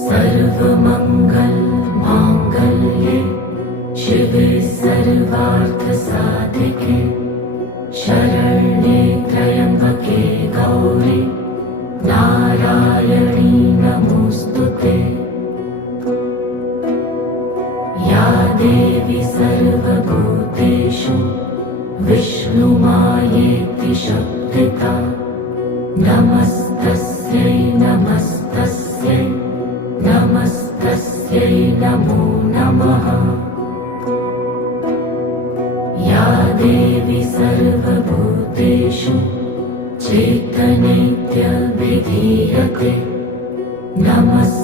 सर्वमंगल मांगल्ये शिवे सर्वार्थसाधिके शरण्ये त्र्यंबके गौरी नारायणी नमोस्तुते। या देवी सर्वभूतेषु विष्णुमायेति शक्तिता नमस्तस्यै नमस्तस्यै नमस्तस्यै नमो नमः। या देवी सर्वभूतेषु चैतन्येत्यभिधीयते नमस्तस्यै